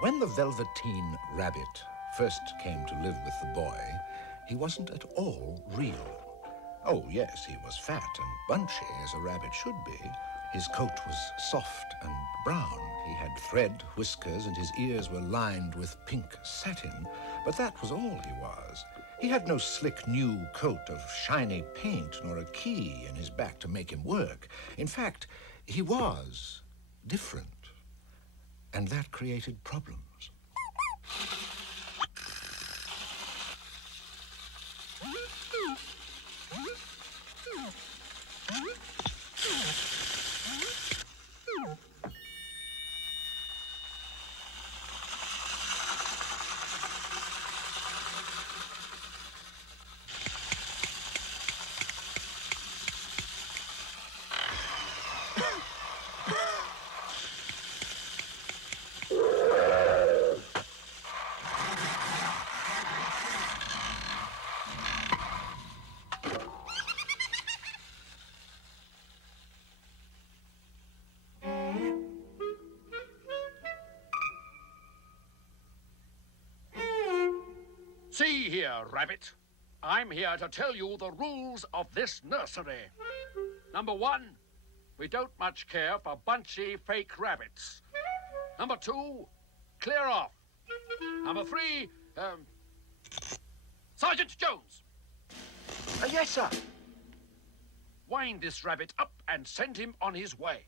When the Velveteen Rabbit first came to live with the boy, he wasn't at all real. Oh, yes, he was fat and bunchy, as a rabbit should be. His coat was soft and brown. He had thread whiskers, and his ears were lined with pink satin. But that was all he was. He had no slick new coat of shiny paint, nor a key in his back to make him work. In fact, he was different. And that created problems. See here, Rabbit. I'm here to tell you the rules of this nursery. Number 1, we don't much care for bunchy fake rabbits. Number 2, clear off. Number 3, Sergeant Jones. Yes, sir. Wind this rabbit up and send him on his way.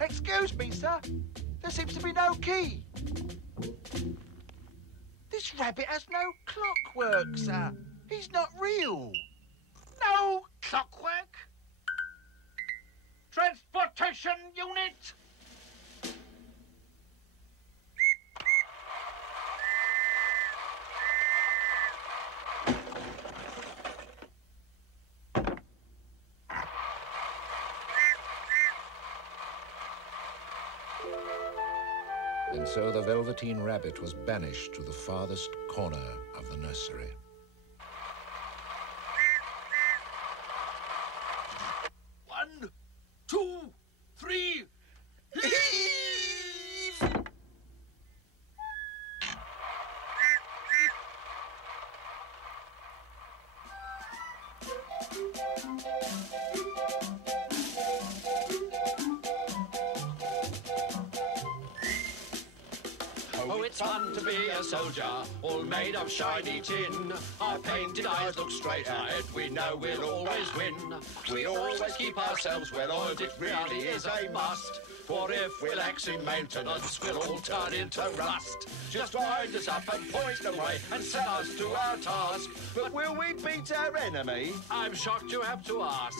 Excuse me, sir. There seems to be no key. This rabbit has no clockwork, sir. He's not real. No clockwork? Transportation unit! And so the Velveteen Rabbit was banished to the farthest corner of the nursery. One, two, three, heave! Oh, it's fun fun to be a soldier, all made of shiny tin. Our painted eyes look straight ahead, we know we'll always win. We always keep ourselves well oiled, it really is a must. For if we're lax in maintenance, we'll all turn into rust. Just wind us up and point the way and set us to our task. But will we beat our enemy? I'm shocked you have to ask.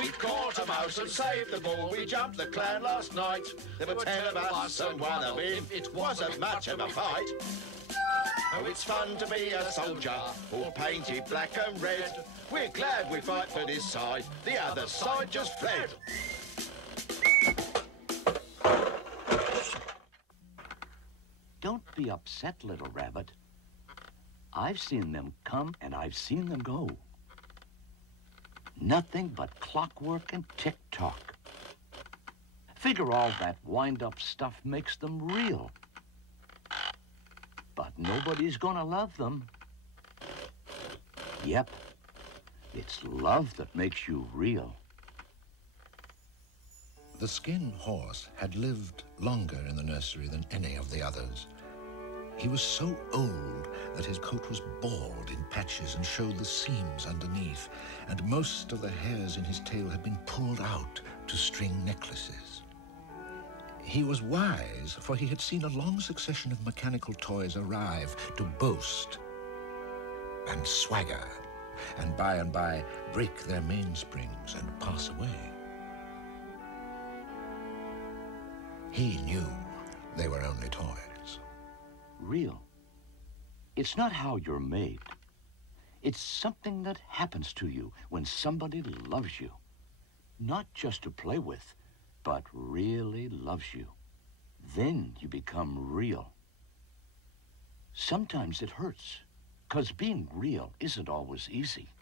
We caught a mouse and saved the ball. We jumped the clan last night. There were 10 of us and one of him. It wasn't much of a fight. Oh, it's fun to be a soldier, all painted black and red. We're glad we fight for this side. The other side just fled. Don't be upset, little rabbit. I've seen them come and I've seen them go. Nothing but clockwork and tick-tock. Figure all that wind-up stuff makes them real. But nobody's gonna love them. Yep, it's love that makes you real. The skin horse had lived longer in the nursery than any of the others. He was so old that his coat was bald in patches and showed the seams underneath, and most of the hairs in his tail had been pulled out to string necklaces. He was wise, for he had seen a long succession of mechanical toys arrive to boast and swagger, and by break their mainsprings and pass away. He knew they were only toys. Real. It's not how you're made. It's something that happens to you when somebody loves you. Not just to play with, but really loves you. Then you become real. Sometimes it hurts, 'cause being real isn't always easy.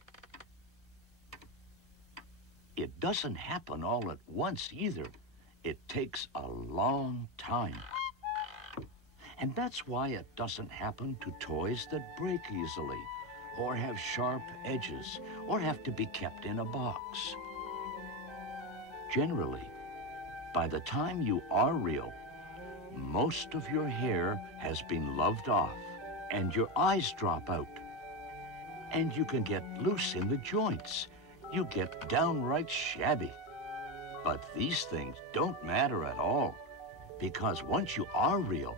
It doesn't happen all at once either. It takes a long time. And that's why it doesn't happen to toys that break easily, or have sharp edges, or have to be kept in a box. Generally, by the time you are real, most of your hair has been loved off, and your eyes drop out. And you can get loose in the joints. You get downright shabby. But these things don't matter at all, because once you are real,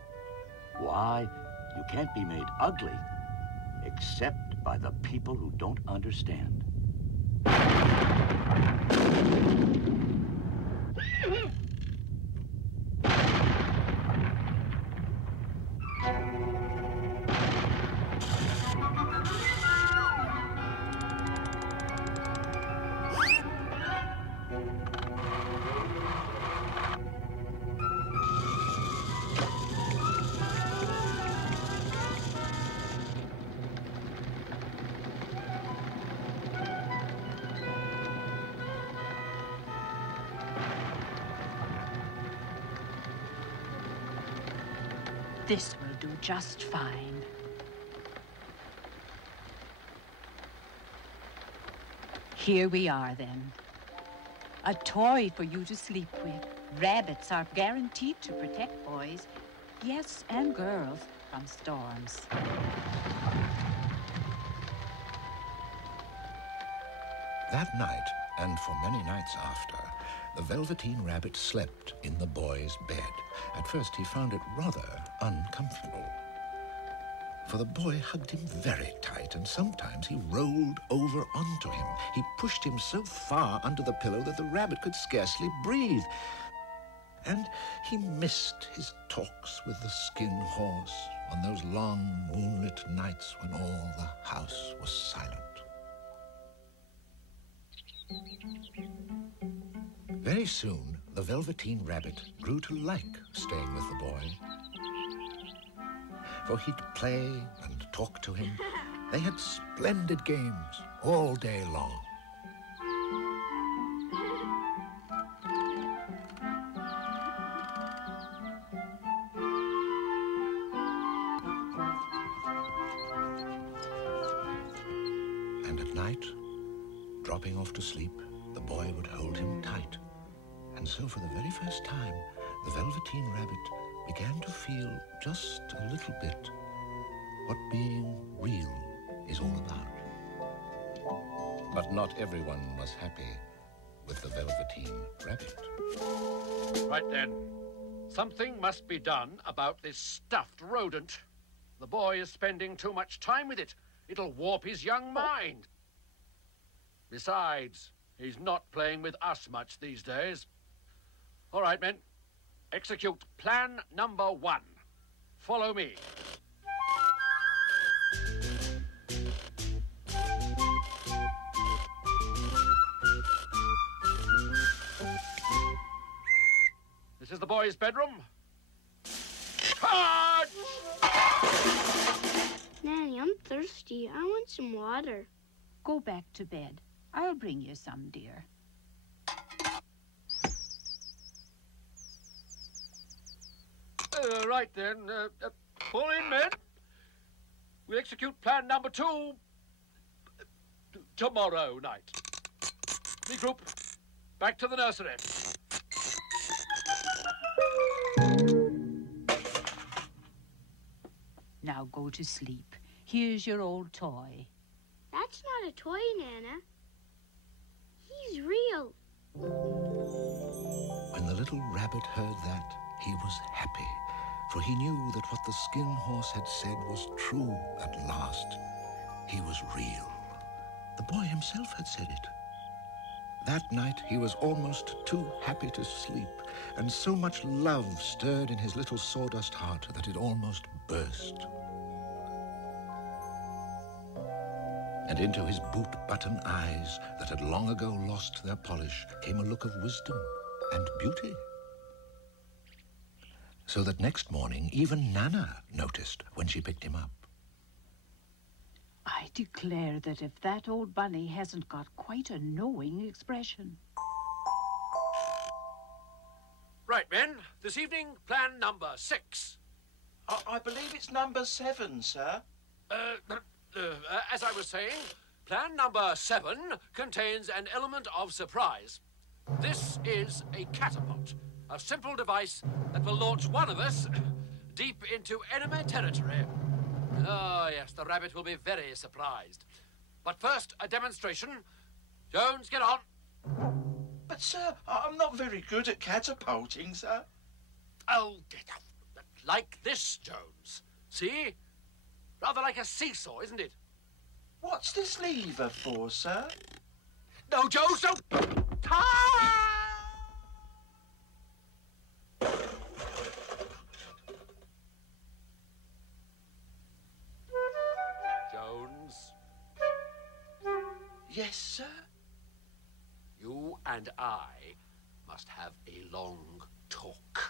why, you can't be made ugly, except by the people who don't understand. This will do just fine. Here we are, then. A toy for you to sleep with. Rabbits are guaranteed to protect boys, yes, and girls, from storms. That night, and for many nights after, the Velveteen Rabbit slept in the boy's bed. At first, he found it rather uncomfortable, for the boy hugged him very tight, and sometimes he rolled over onto him. He pushed him so far under the pillow that the rabbit could scarcely breathe. And he missed his talks with the skin horse on those long moonlit nights when all the house was silent. Very soon, the Velveteen Rabbit grew to like staying with the boy, for he'd play and talk to him. They had splendid games all day long. And at night, dropping off to sleep, the boy would hold him tight. And so for the very first time, the Velveteen Rabbit began to feel just a little bit what being real is all about. But not everyone was happy with the Velveteen Rabbit. Right then. Something must be done about this stuffed rodent. The boy is spending too much time with it. It'll warp his young mind. Besides, he's not playing with us much these days. All right, men. Execute plan number 1. Follow me. This is the boys' bedroom. Charge! Nanny, I'm thirsty. I want some water. Go back to bed. I'll bring you some, dear. Right then. Pull in, men. We execute plan number 2 tomorrow night. Regroup. Back to the nursery. Now go to sleep. Here's your old toy. That's not a toy, Nana. He's real. When the little rabbit heard that, he was happy, for he knew that what the skin horse had said was true at last. He was real. The boy himself had said it. That night he was almost too happy to sleep, and so much love stirred in his little sawdust heart that it almost burst. And into his boot-button eyes that had long ago lost their polish came a look of wisdom and beauty. So that next morning even Nana noticed when she picked him up. I declare that if that old bunny hasn't got quite a knowing expression. Right, men. This evening, plan number 6. I believe it's number 7, sir. As I was saying, plan number 7 contains an element of surprise. This is a catapult, a simple device that will launch one of us deep into enemy territory. Oh, yes, the rabbit will be very surprised. But first, a demonstration. Jones, get on. But, sir, I'm not very good at catapulting, sir. Oh, like this, Jones. See? Rather like a seesaw, isn't it? What's this lever for, sir? No, Jones, don't! Jones, Yes, sir. you and I must have a long talk.